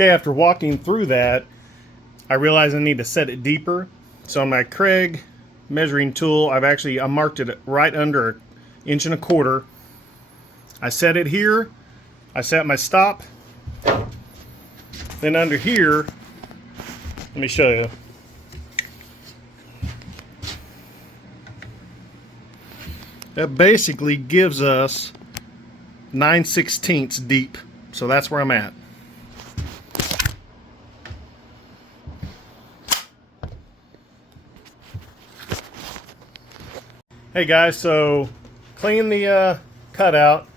Okay, after walking through that, I realized I need to set it deeper. So on my Craig measuring tool, I marked it right under 1.25 inches. I set it here. I set my stop. Then under here, let me show you. That basically gives us 9/16 deep. So that's where I'm at. Hey guys, so clean the cutout,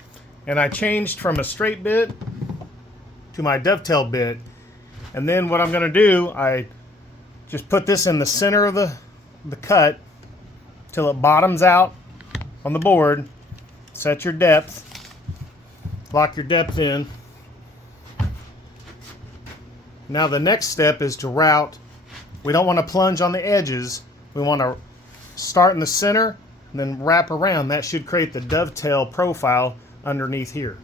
and I changed from a straight bit to my dovetail bit. And then what I'm going to do, I just put this in the center of the cut till it bottoms out on the board. Set your depth, lock your depth in. Now the next step is to route. We don't want to plunge on the edges. We want to start in the center and then wrap around. That should create the dovetail profile underneath here.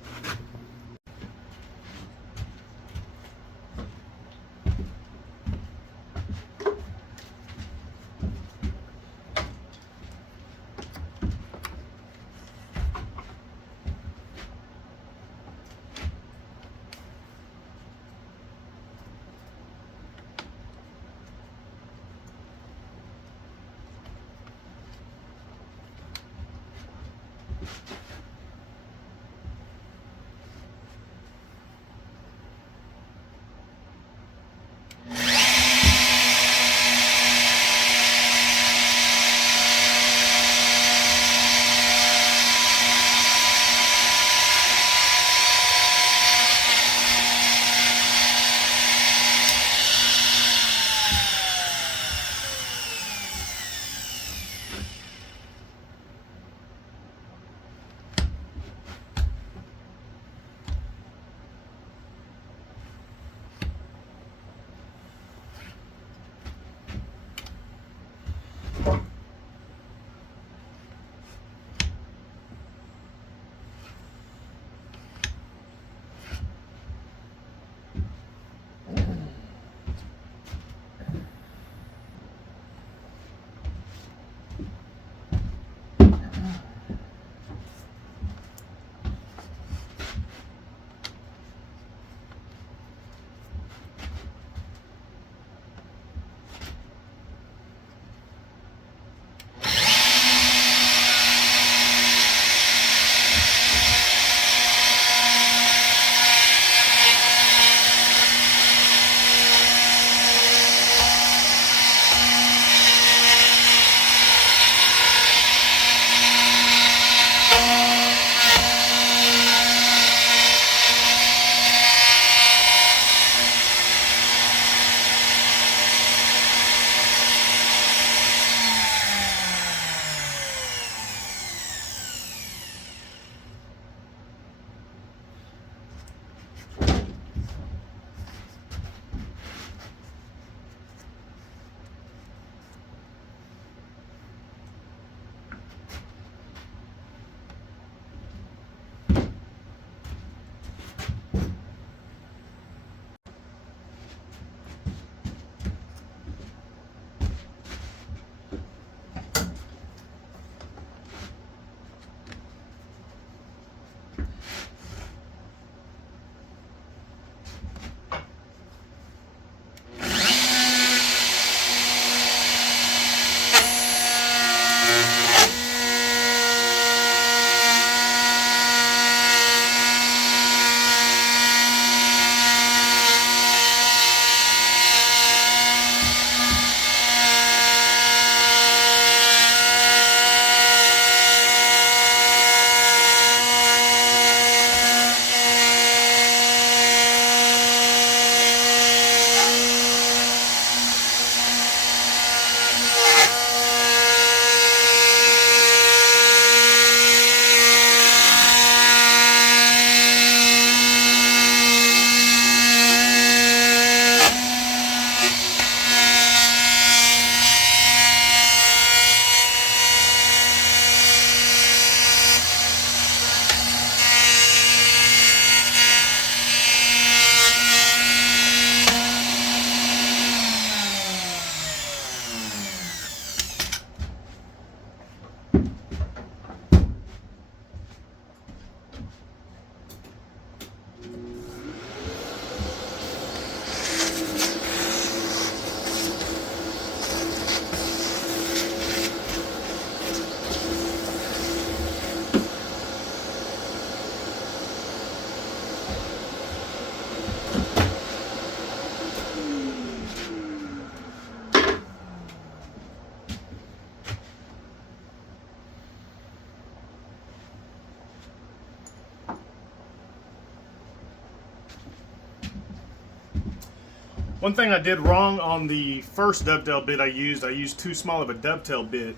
One thing I did wrong on the first dovetail bit I used too small of a dovetail bit,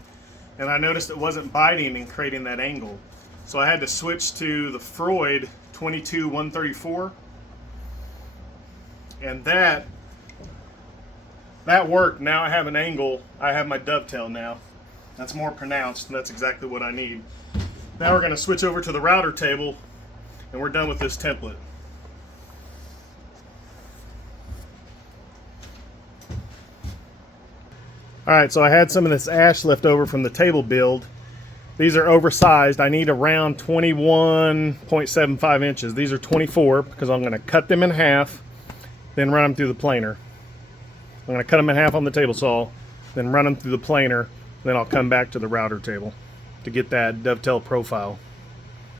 and I noticed it wasn't biting and creating that angle. So I had to switch to the Freud 22-134, and that worked. Now I have an angle. I have my dovetail now. That's more pronounced, and that's exactly what I need. Now we're going to switch over to the router table, and we're done with this template. Alright, so I had some of this ash left over from the table build. These are oversized. I need around 21.75 inches. These are 24 because I'm going to cut them in half, then run them through the planer. I'm going to cut them in half on the table saw, then run them through the planer, then I'll come back to the router table to get that dovetail profile.